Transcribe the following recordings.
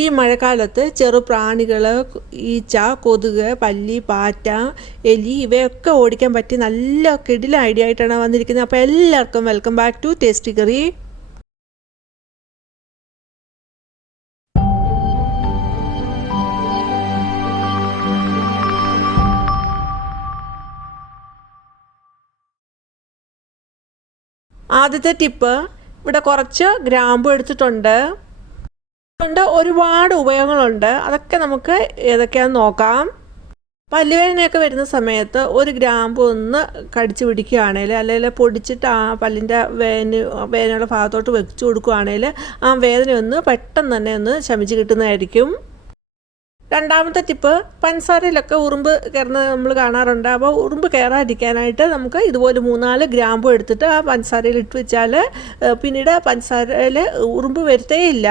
ഈ മഴക്കാലത്ത് ചെറു പ്രാണികൾ ഈച്ച കൊതുക് പല്ലി പാറ്റ എലി ഇവയൊക്കെ ഓടിക്കാൻ പറ്റി നല്ല കിടില ഐഡിയ ആയിട്ടാണ് വന്നിരിക്കുന്നത്. അപ്പോൾ എല്ലാവർക്കും welcome back to tasty curry. ആദ്യത്തെ ടിപ്പ് ഇവിടെ കുറച്ച് ഗ്രാമ്പു എടുത്തിട്ടുണ്ട്. കൊണ്ട് ഒരുപാട് ഉപയോഗങ്ങളുണ്ട്. അതൊക്കെ നമുക്ക് ഏതൊക്കെയാണെന്ന് നോക്കാം. പല്ലുവേദനയൊക്കെ വരുന്ന സമയത്ത് ഒരു ഗ്രാമ്പ് ഒന്ന് കടിച്ചു പിടിക്കുകയാണെങ്കിൽ അല്ലെങ്കിൽ പൊടിച്ചിട്ട് ആ പല്ലിന്റെ വേന വേദനയുടെ ഭാഗത്തോട്ട് വെച്ചു കൊടുക്കുകയാണെങ്കിൽ ആ വേദന ഒന്ന് പെട്ടെന്ന് തന്നെ ഒന്ന് ശമിച്ച് കിട്ടുന്നതായിരിക്കും. രണ്ടാമത്തെ ടിപ്പ് പഞ്ചസാരയിലൊക്കെ ഉറുമ്പ് കയറുന്നത് നമ്മൾ കാണാറുണ്ട്. അപ്പോൾ ഉറുമ്പ് കയറാതിരിക്കാനായിട്ട് നമുക്ക് ഇതുപോലെ മൂന്നാൽ ഗ്രാമ്പു എടുത്തിട്ട് ആ പഞ്ചസാരയിൽ ഇട്ട് വെച്ചാൽ പിന്നീട് പഞ്ചസാരയിൽ ഉറുമ്പ് വരുത്തേയില്ല.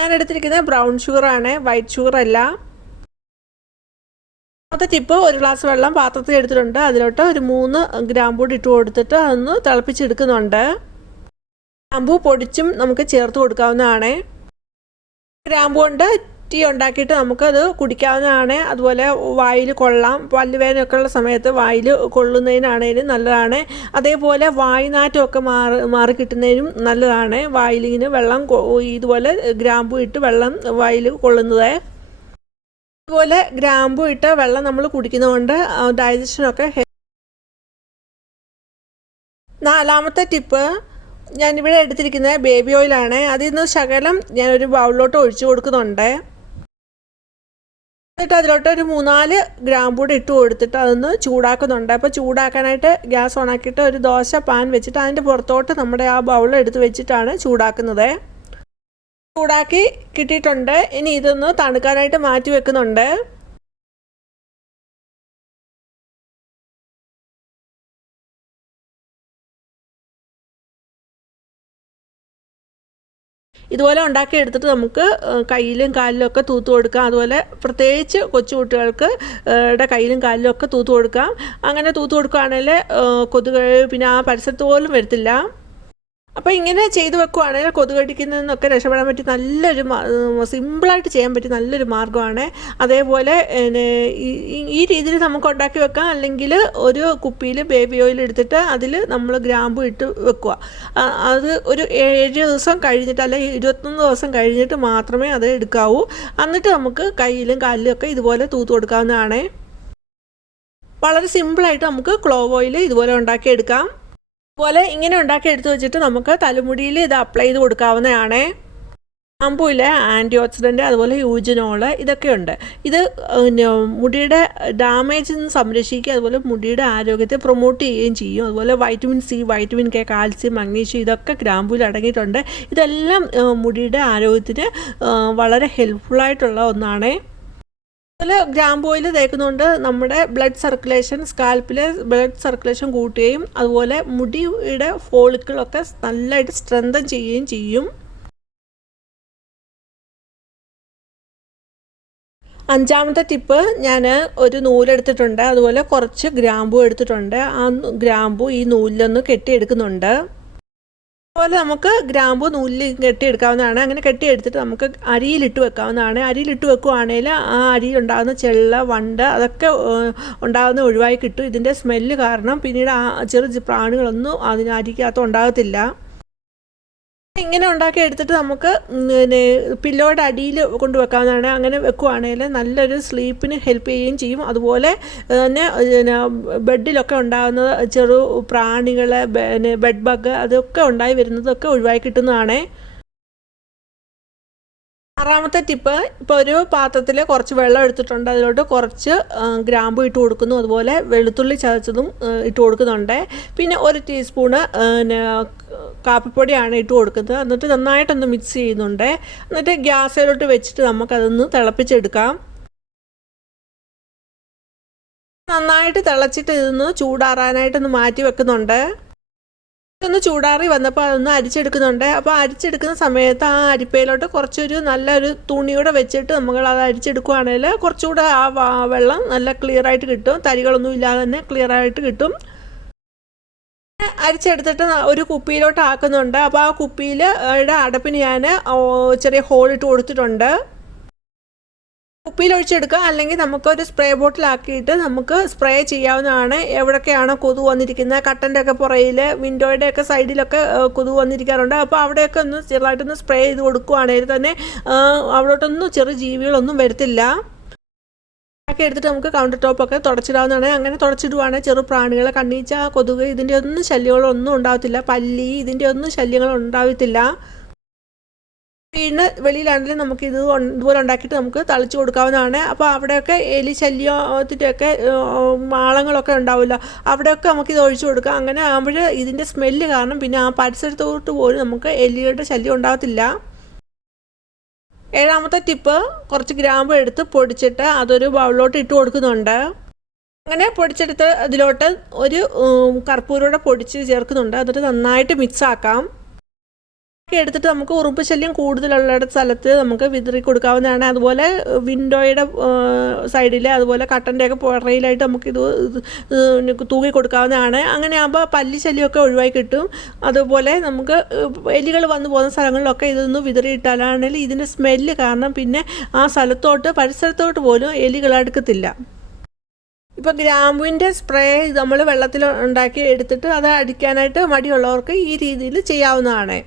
ഞാൻ എടുത്തിരിക്കുന്നത് ബ്രൗൺ ഷുഗർ ആണ് വൈറ്റ് ഷുഗർ അല്ല. അത് ടിപ്പ് ഒരു ഗ്ലാസ് വെള്ളം പാത്രത്തിൽ എടുത്തിട്ടുണ്ട്. അതിലോട്ട് ഒരു മൂന്ന് ഗ്രാമ്പൂ ഇട്ട് കൊടുത്തിട്ട് അതൊന്ന് തിളപ്പിച്ചെടുക്കുന്നുണ്ട്. ഗ്രാമ്പൂ പൊടിച്ചും നമുക്ക് ചേർത്ത് കൊടുക്കാവുന്നതാണ്. ഗ്രാമ്പൂ കൊണ്ട് ടീ ഉണ്ടാക്കിയിട്ട് നമുക്കത് കുടിക്കാവുന്നതാണ്. അതുപോലെ വായിൽ കൊള്ളാം. പല്ലുവേദനയൊക്കെ ഉള്ള സമയത്ത് വായിൽ കൊള്ളുന്നതിനാണേലും നല്ലതാണ്. അതേപോലെ വായുനാറ്റമൊക്കെ മാറി മാറി കിട്ടുന്നതിനും നല്ലതാണ്. വായിലിങ്ങനെ വെള്ളം ഇതുപോലെ ഗ്രാമ്പു ഇട്ട് വെള്ളം വായിൽ കൊള്ളുന്നത്. അതുപോലെ ഗ്രാമ്പു ഇട്ട് വെള്ളം നമ്മൾ കുടിക്കുന്നതുകൊണ്ട് ഡൈജഷനൊക്കെ നാലാമത്തെ ടിപ്പ് ഞാനിവിടെ എടുത്തിരിക്കുന്നത് ബേബി ഓയിലാണ്. അതിൽ നിന്ന് ശകലം ഞാനൊരു ബൗളിലോട്ട് ഒഴിച്ചു കൊടുക്കുന്നുണ്ട്. എന്നിട്ട് അതിലോട്ട് ഒരു മൂന്നാൽ ഗ്രാം കൂടി ഇട്ട് കൊടുത്തിട്ട് അതൊന്ന് ചൂടാക്കുന്നുണ്ട്. അപ്പോൾ ചൂടാക്കാനായിട്ട് ഗ്യാസ് ഓണാക്കിയിട്ട് ഒരു ദോശ പാൻ വെച്ചിട്ട് അതിന്റെ പുറത്തോട്ട് നമ്മുടെ ആ ബൗൾ എടുത്ത് വെച്ചിട്ടാണ് ചൂടാക്കുന്നത്. ചൂടാക്കി കിട്ടിയിട്ടുണ്ട്. ഇനി ഇതൊന്ന് തണുക്കാനായിട്ട് മാറ്റി വെക്കുന്നുണ്ട്. ഇതുപോലെ ഉണ്ടാക്കി എടുത്തിട്ട് നമുക്ക് കയ്യിലും കാലിലും ഒക്കെ തൂത്ത് കൊടുക്കാം. അതുപോലെ പ്രത്യേകിച്ച് കൊച്ചുകുട്ടികൾക്ക് കയ്യിലും കാലിലും ഒക്കെ തൂത്ത് കൊടുക്കാം. അങ്ങനെ തൂത്ത് കൊടുക്കുകയാണെങ്കിൽ കൊതുക് പിന്നെ ആ പരിസരത്ത് പോലും വരത്തില്ല. അപ്പോൾ ഇങ്ങനെ ചെയ്തു വെക്കുവാണെങ്കിൽ കൊതുകടിക്കുന്നതിൽ നിന്നൊക്കെ രക്ഷപ്പെടാൻ പറ്റി നല്ലൊരു സിമ്പിളായിട്ട് ചെയ്യാൻ പറ്റിയ നല്ലൊരു മാർഗമാണ്. അതേപോലെ ഈ രീതിയിൽ നമുക്ക് ഉണ്ടാക്കി വെക്കാം. അല്ലെങ്കിൽ ഒരു കുപ്പിയിൽ ബേബി ഓയിൽ എടുത്തിട്ട് അതിൽ നമ്മൾ ഗ്രാമ്പു ഇട്ട് വെക്കുക. അത് ഒരു ഏഴ് ദിവസം കഴിഞ്ഞിട്ട് അല്ലെങ്കിൽ ഇരുപത്തൊന്ന് ദിവസം കഴിഞ്ഞിട്ട് മാത്രമേ അത് എടുക്കാവൂ. എന്നിട്ട് നമുക്ക് കയ്യിലും കാലിലും ഒക്കെ ഇതുപോലെ തൂത്ത് കൊടുക്കാവുന്നതാണ്. വളരെ സിമ്പിളായിട്ട് നമുക്ക് ക്ലോവ് ഓയിൽ ഇതുപോലെ ഉണ്ടാക്കിയെടുക്കാം. അതുപോലെ ഇങ്ങനെ ഉണ്ടാക്കി എടുത്തു വെച്ചിട്ട് നമുക്ക് തലമുടിയിൽ ഇത് അപ്ലൈ ചെയ്ത് കൊടുക്കാവുന്നതാണ്. ഷാമ്പൂയിൽ ആന്റി ഓക്സിഡന്റ് അതുപോലെ യൂജിനോൾ ഇതൊക്കെയുണ്ട് ഇത് മുടിയുടെ ഡാമേജിൽ നിന്ന് സംരക്ഷിക്കുക അതുപോലെ മുടിയുടെ ആരോഗ്യത്തെ പ്രൊമോട്ട് ചെയ്യുകയും ചെയ്യും. അതുപോലെ vitamin C vitamin K calcium magnesium ഇതൊക്കെ ഗ്രാമ്പൂയിൽ അടങ്ങിയിട്ടുണ്ട്. ഇതെല്ലാം മുടിയുടെ ആരോഗ്യത്തിന് വളരെ ഹെൽപ്ഫുള്ളായിട്ടുള്ള ഒന്നാണ്. അതുപോലെ ഗ്രാമ്പ് ഓയിൽ തേക്കുന്നതുകൊണ്ട് നമ്മുടെ ബ്ലഡ് സർക്കുലേഷൻ സ്കാൽപ്പിലെ ബ്ലഡ് സർക്കുലേഷൻ കൂട്ടുകയും അതുപോലെ മുടിയുടെ ഫോളിക്കിളൊക്കെ നല്ലതായിട്ട് സ്ട്രെങ്തൻ ചെയ്യുകയും ചെയ്യും. അഞ്ചാമത്തെ ടിപ്പ് ഞാൻ ഒരു നൂലെടുത്തിട്ടുണ്ട്. അതുപോലെ കുറച്ച് ഗ്രാമ്പു എടുത്തിട്ടുണ്ട്. ആ ഗ്രാമ്പു ഈ നൂലിലൊന്ന് കെട്ടിയെടുക്കുന്നുണ്ട്. അതുപോലെ നമുക്ക് ഗ്രാമ്പു നൂലിൽ കെട്ടിയെടുക്കാവുന്നതാണ്. അങ്ങനെ കെട്ടിയെടുത്തിട്ട് നമുക്ക് അരിയിലിട്ട് വെക്കാവുന്നതാണ്. അരിയിലിട്ട് വെക്കുവാണെങ്കിൽ ആ അരിയിൽ ഉണ്ടാകുന്ന ചെള്ള വണ്ട് അതൊക്കെ ഉണ്ടാകുന്ന ഒഴിവായി കിട്ടും. ഇതിന്റെ സ്മെല്ല് കാരണം പിന്നീട് ആ ചെറു പ്രാണികളൊന്നും അതിന് അരിക്കകത്ത് ഉണ്ടാകത്തില്ല. ഇങ്ങനെ ഉണ്ടാക്കി എടുത്തിട്ട് നമുക്ക് പിന്നെ പില്ലോയുടെ അടിയിൽ കൊണ്ടുവെക്കാവുന്നതാണ് അങ്ങനെ വെക്കുവാണെങ്കിൽ നല്ലൊരു സ്ലീപ്പിന് ഹെൽപ്പ് ചെയ്യുകയും ചെയ്യും. അതുപോലെ തന്നെ ബെഡിലൊക്കെ ഉണ്ടാകുന്ന ചെറു പ്രാണികൾ ബെഡ് ബഗ് അതൊക്കെ ഉണ്ടായി വരുന്നതൊക്കെ ഒഴിവായി കിട്ടുന്നതാണ്. ആറാമത്തെ ടിപ്പ് ഇപ്പോൾ ഒരു പാത്രത്തിൽ കുറച്ച് വെള്ളം എടുത്തിട്ടുണ്ട്. അതിലോട്ട് കുറച്ച് ഗ്രാമ്പു ഇട്ട് കൊടുക്കുന്നു. അതുപോലെ വെളുത്തുള്ളി ചതച്ചതും ഇട്ട് കൊടുക്കുന്നുണ്ട്. പിന്നെ ഒരു ടീസ്പൂണ് കാപ്പിപ്പൊടിയാണ് ഇട്ട് കൊടുക്കുന്നത്. എന്നിട്ട് നന്നായിട്ടൊന്ന് മിക്സ് ചെയ്യുന്നുണ്ട്. എന്നിട്ട് ഗ്യാസിലോട്ട് വെച്ചിട്ട് നമുക്കതൊന്ന് തിളപ്പിച്ചെടുക്കാം. നന്നായിട്ട് തിളച്ചിട്ട് ഇതൊന്ന് ചൂടാറാനായിട്ടൊന്ന് മാറ്റി വെക്കുന്നുണ്ട്. ഒന്ന് ചൂടാറി വന്നപ്പോൾ അതൊന്ന് അരിച്ചെടുക്കുന്നുണ്ട്. അപ്പോൾ അരിച്ചെടുക്കുന്ന സമയത്ത് ആ അരിപ്പയിലോട്ട് കുറച്ചൊരു നല്ലൊരു തുണിയോടെ വെച്ചിട്ട് നമ്മൾ അത് അരിച്ചെടുക്കുകയാണെങ്കിൽ കുറച്ചുകൂടെ ആ വെള്ളം നല്ല ക്ലിയർ ആയിട്ട് കിട്ടും. തരികളൊന്നും ഇല്ലാതെ തന്നെ ക്ലിയർ ആയിട്ട് കിട്ടും. അരിച്ചെടുത്തിട്ട് ഒരു കുപ്പിയിലോട്ട് ആക്കുന്നുണ്ട്. അപ്പോൾ ആ കുപ്പിയിൽ അടപ്പിന് ഞാൻ ചെറിയ ഹോൾ ഇട്ട് കൊടുത്തിട്ടുണ്ട്. കുപ്പിയിൽ ഒഴിച്ചെടുക്കുക അല്ലെങ്കിൽ നമുക്കൊരു സ്പ്രേ ബോട്ടിലാക്കിയിട്ട് നമുക്ക് സ്പ്രേ ചെയ്യാവുന്നതാണ്. എവിടെയൊക്കെയാണോ കൊതു വന്നിരിക്കുന്നത്. കട്ടന്റെ ഒക്കെ പുറയിൽ വിൻഡോയുടെ ഒക്കെ സൈഡിലൊക്കെ കൊതു വന്നിരിക്കാറുണ്ട്. അപ്പോൾ അവിടെയൊക്കെ ഒന്ന് ചെറുതായിട്ടൊന്ന് സ്പ്രേ ചെയ്ത് കൊടുക്കുകയാണെങ്കിൽ തന്നെ അവിടോട്ടൊന്നും ചെറു ജീവികളൊന്നും വരത്തില്ല. ഒക്കെ എടുത്തിട്ട് നമുക്ക് കൗണ്ടർ ടോപ്പൊക്കെ തുടച്ചിടാവുന്നതാണ്. അങ്ങനെ തുടച്ചിടുവാണെങ്കിൽ ചെറു പ്രാണികളെ കണ്ണീച്ച കൊതുക് ഇതിന്റെ ഒന്നും ശല്യങ്ങളൊന്നും ഉണ്ടാകത്തില്ല പല്ലി ഇതിന്റെ ഒന്നും ഉണ്ടാകത്തില്ല വീടിന് വെളിയിലാണെങ്കിലും നമുക്ക് ഇത് ഇതുപോലെ ഉണ്ടാക്കിയിട്ട് നമുക്ക് തളിച്ചു കൊടുക്കാവുന്നതാണ്. അപ്പോൾ അവിടെയൊക്കെ എലി ശല്യത്തിന്റെയൊക്കെ മാളങ്ങളൊക്കെ ഉണ്ടാവില്ല അവിടെയൊക്കെ നമുക്ക് ഇത് ഒഴിച്ചു കൊടുക്കാം. അങ്ങനെ ആകുമ്പോൾ ഇതിന്റെ സ്മെല്ല് കാരണം പിന്നെ ആ പരിസരത്തോട്ട് പോലും നമുക്ക് എലിയുടെ ശല്യം ഉണ്ടാകത്തില്ല ഏഴാമത്തെ ടിപ്പ് കുറച്ച് ഗ്രാമ്പ് എടുത്ത് പൊടിച്ചിട്ട് അതൊരു ബൗളിലോട്ട് ഇട്ട് കൊടുക്കുന്നുണ്ട്. അങ്ങനെ പൊടിച്ചെടുത്ത് അതിലോട്ട് ഒരു കർപ്പൂരോടെ പൊടിച്ച് ചേർക്കുന്നുണ്ട്. അതൊരു നന്നായിട്ട് മിക്സ് ആക്കാം. എടുത്തിട്ട് നമുക്ക് ഉറുമ്പ് ശല്യം കൂടുതലുള്ള സ്ഥലത്ത് നമുക്ക് വിതറി കൊടുക്കാവുന്നതാണ്. അതുപോലെ വിൻഡോയുടെ സൈഡിൽ അതുപോലെ കട്ടന്റെയൊക്കെ പുറയിലായിട്ട് നമുക്കിത് തൂങ്ങി കൊടുക്കാവുന്നതാണ്. അങ്ങനെ ആകുമ്പോൾ പല്ലി ശല്യമൊക്കെ ഒഴിവായി കിട്ടും. അതുപോലെ നമുക്ക് എലികൾ വന്നു പോകുന്ന സ്ഥലങ്ങളിലൊക്കെ ഇതൊന്ന് വിതറിയിട്ടാലാണെങ്കിൽ ഇതിന്റെ സ്മെല്ല് കാരണം പിന്നെ ആ സ്ഥലത്തോട്ട് പരിസരത്തോട്ട് പോലും എലികൾ അടുക്കത്തില്ല. ഇപ്പോൾ ഗ്രാമ്പുവിന്റെ സ്പ്രേ നമ്മൾ വെള്ളത്തിൽ ഉണ്ടാക്കി എടുത്തിട്ട് അത് അടിക്കാനായിട്ട് മടിയുള്ളവർക്ക് ഈ രീതിയിൽ ചെയ്യാവുന്നതാണ്.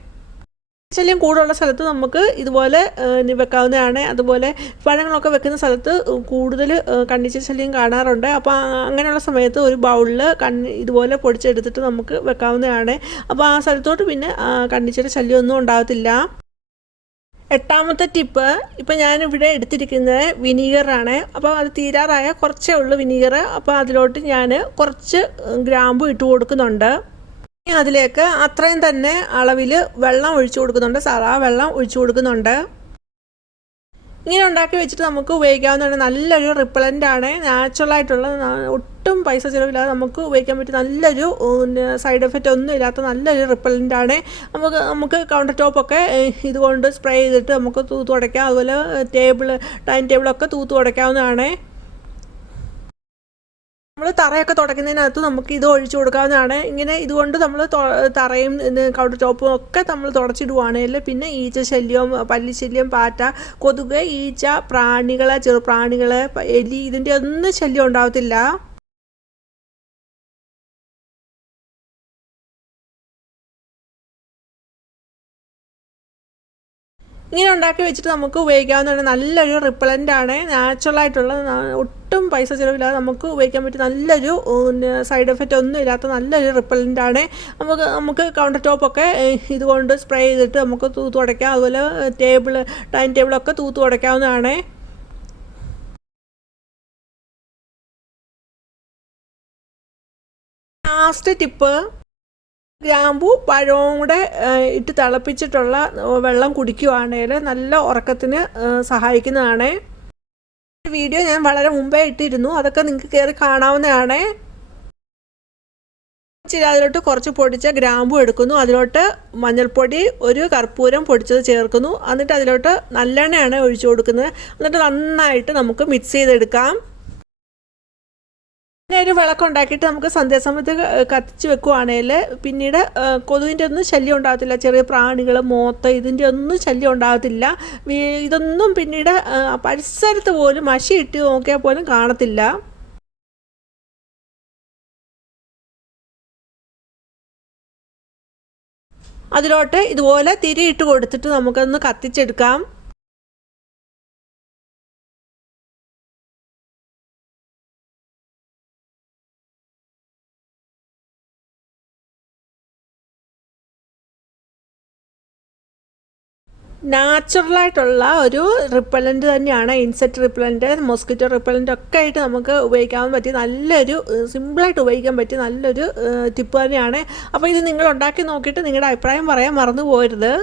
ശല്യം കൂടുള്ള സ്ഥലത്ത് നമുക്ക് ഇതുപോലെ വെക്കാവുന്നതാണ്. അതുപോലെ പഴങ്ങളൊക്കെ വെക്കുന്ന സ്ഥലത്ത് കൂടുതൽ കണ്ണിച്ച ശല്യം കാണാറുണ്ട്. അപ്പോൾ അങ്ങനെയുള്ള സമയത്ത് ഒരു ബൗളിൽ കണ്ണി ഇതുപോലെ പൊടിച്ചെടുത്തിട്ട് നമുക്ക് വെക്കാവുന്നതാണ്. അപ്പോൾ ആ സ്ഥലത്തോട്ട് പിന്നെ കണ്ണിച്ചയുടെ ശല്യമൊന്നും ഉണ്ടാകത്തില്ല. എട്ടാമത്തെ ടിപ്പ് ഇപ്പം ഞാനിവിടെ എടുത്തിരിക്കുന്നത് വിനീഗറാണ് അപ്പോൾ അത് തീരാറായ കുറച്ചേ ഉള്ളൂ വിനീഗർ. അപ്പോൾ അതിലോട്ട് ഞാൻ കുറച്ച് ഗ്രാമ്പു ഇട്ട് കൊടുക്കുന്നുണ്ട്. അതിലേക്ക് അത്രയും തന്നെ അളവിൽ വെള്ളം ഒഴിച്ചു കൊടുക്കുന്നുണ്ട്. സാധാ വെള്ളം ഒഴിച്ചു കൊടുക്കുന്നുണ്ട്. ഇങ്ങനെ ഉണ്ടാക്കി വെച്ചിട്ട് നമുക്ക് ഉപയോഗിക്കാവുന്നതാണ് നല്ലൊരു റിപ്പലന്റ് ആണ്. നാച്ചുറലായിട്ടുള്ള ഒട്ടും പൈസ ചിലവില്ലാതെ നമുക്ക് ഉപയോഗിക്കാൻ പറ്റിയ നല്ലൊരു സൈഡ് എഫക്റ്റ് ഒന്നും ഇല്ലാത്ത നല്ലൊരു റിപ്പലന്റ് ആണ്. നമുക്ക് നമുക്ക് കൗണ്ടർ ടോപ്പൊക്കെ ഇതുകൊണ്ട് സ്പ്രേ ചെയ്തിട്ട് നമുക്ക് തൂത്ത് തുടയ്ക്കാം. അതുപോലെ ടേബിൾ ഡൈനിങ് ടേബിളൊക്കെ തൂത്ത് തുടയ്ക്കാവുന്നതാണ്. നമ്മൾ തറയൊക്കെ തുടയ്ക്കുന്നതിനകത്ത് നമുക്ക് ഇത് ഒഴിച്ചു കൊടുക്കാവുന്നതാണ്. ഇങ്ങനെ ഇതുകൊണ്ട് നമ്മൾ തറയും കൗണ്ടർ ടോപ്പും ഒക്കെ നമ്മൾ തുടച്ചിടുവാണെങ്കിൽ പിന്നെ ഈച്ച ശല്യം പല്ലി ശല്യം പാറ്റ കൊതുക് ഈച്ച പ്രാണികളെ ചെറുപ്രാണികളെ എലി ഇതിന്റെ ഒന്നും ശല്യം ഉണ്ടാവത്തില്ല. ഇങ്ങനെ ഉണ്ടാക്കി വെച്ചിട്ട് നമുക്ക് ഉപയോഗിക്കാവുന്നതാണ് നല്ലൊരു റിപ്പലന്റ് ആണ്. നാച്ചുറൽ ആയിട്ടുള്ള ഒട്ടും പൈസ ചിലവില്ലാതെ നമുക്ക് ഉപയോഗിക്കാൻ പറ്റിയ നല്ലൊരു സൈഡ് എഫക്റ്റ് ഒന്നും ഇല്ലാത്ത നല്ലൊരു റിപ്പലന്റ് ആണ്. നമുക്ക് നമുക്ക് കൗണ്ടർ ടോപ്പൊക്കെ ഇതുകൊണ്ട് സ്പ്രേ ചെയ്തിട്ട് നമുക്ക് തൂത്ത് തുടയ്ക്കാം അതുപോലെ ടേബിൾ ഡൈനിങ് ടേബിളൊക്കെ തൂത്ത് തുടയ്ക്കാവുന്നതാണ് ലാസ്റ്റ് ടിപ്പ് ഗ്രാമ്പു പഴവും കൂടെ ഇട്ട് തിളപ്പിച്ചിട്ടുള്ള വെള്ളം കുടിക്കുകയാണെങ്കിൽ നല്ല ഉറക്കത്തിന് സഹായിക്കുന്നതാണ്. വീഡിയോ ഞാൻ വളരെ മുമ്പേ ഇട്ടിരുന്നു. അതൊക്കെ നിങ്ങൾക്ക് കയറി കാണാവുന്നതാണ്. അതിലോട്ട് കുറച്ച് പൊടിച്ച ഗ്രാമ്പു എടുക്കുന്നു. അതിലോട്ട് മഞ്ഞൾപ്പൊടി ഒരു കർപ്പൂരം പൊടിച്ചത് ചേർക്കുന്നു. എന്നിട്ട് അതിലോട്ട് നല്ലെണ്ണയാണ് ഒഴിച്ചു കൊടുക്കുന്നത്. എന്നിട്ട് നന്നായിട്ട് നമുക്ക് മിക്സ് ചെയ്തെടുക്കാം. പിന്നെ ഒരു വിളക്ക് ഉണ്ടാക്കിയിട്ട് നമുക്ക് സന്ധ്യാസമയത്ത് കത്തിച്ച് വെക്കുവാണെങ്കിൽ പിന്നീട് കൊതുവിന്റെ ഒന്നും ശല്യം ഉണ്ടാകത്തില്ല. ചെറിയ പ്രാണികൾ മോത്ത ഇതിന്റെ ഒന്നും ശല്യം ഉണ്ടാകത്തില്ല. ഇതൊന്നും പിന്നീട് പരിസരത്ത് പോലും മഷി ഇട്ട് നോക്കിയാൽ പോലും കാണത്തില്ല. അതിലോട്ട് ഇതുപോലെ തിരി ഇട്ട് കൊടുത്തിട്ട് നമുക്കൊന്ന് കത്തിച്ചെടുക്കാം. നാച്ചുറലായിട്ടുള്ള ഒരു റിപ്പലന്റ് തന്നെയാണ് ഇൻസെക്ട് റിപ്പലന്റ് മോസ്കിറ്റോ റിപ്പലന്റ് ഒക്കെ ആയിട്ട് നമുക്ക് ഉപയോഗിക്കാൻ പറ്റിയ നല്ലൊരു സിമ്പിളായിട്ട് ഉപയോഗിക്കാൻ പറ്റിയ നല്ലൊരു ടിപ്പ് തന്നെയാണ്. അപ്പോൾ ഇത് നിങ്ങൾ ഉണ്ടാക്കി നോക്കിയിട്ട് നിങ്ങളുടെ അഭിപ്രായം പറയാൻ മറന്നു പോരുത്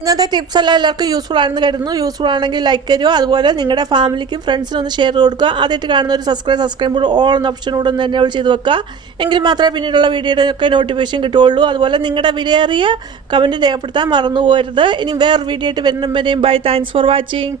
ഇന്നത്തെ ടിപ്സ് എല്ലാം എല്ലാവർക്കും യൂസ്ഫുൾ ആണെന്ന് കരുതുന്നു. യൂസ്ഫുൾ ആണെങ്കിൽ ലൈക്ക് തരുമോ അതുപോലെ നിങ്ങളുടെ ഫാമിലിക്കും ഫ്രണ്ട്സിനും ഒന്ന് ഷെയർ കൊടുക്കുക. ആദ്യമായിട്ട് കാണുന്ന ഒരു സബ്സ്ക്രൈബ് സബ്സ്ക്രൈബ് ഓൾ എന്ന ഓപ്ഷനോട് ഒന്ന് എന്നെ ചെയ്ത് വെക്കുക. എങ്കിൽ മാത്രമേ പിന്നീടുള്ള വീഡിയോയുടെ ഒക്കെ നോട്ടിഫിക്കേഷൻ കിട്ടുകയുള്ളൂ. അതുപോലെ നിങ്ങളുടെ വിലയേറിയ കമന്റ് രേഖപ്പെടുത്താൻ മറന്നു പോകരുത് ഇനി വേറെ വീഡിയോ ആയിട്ട് വരുന്നവരെയും ബൈ താങ്ക്സ് ഫോർ വാച്ചിങ്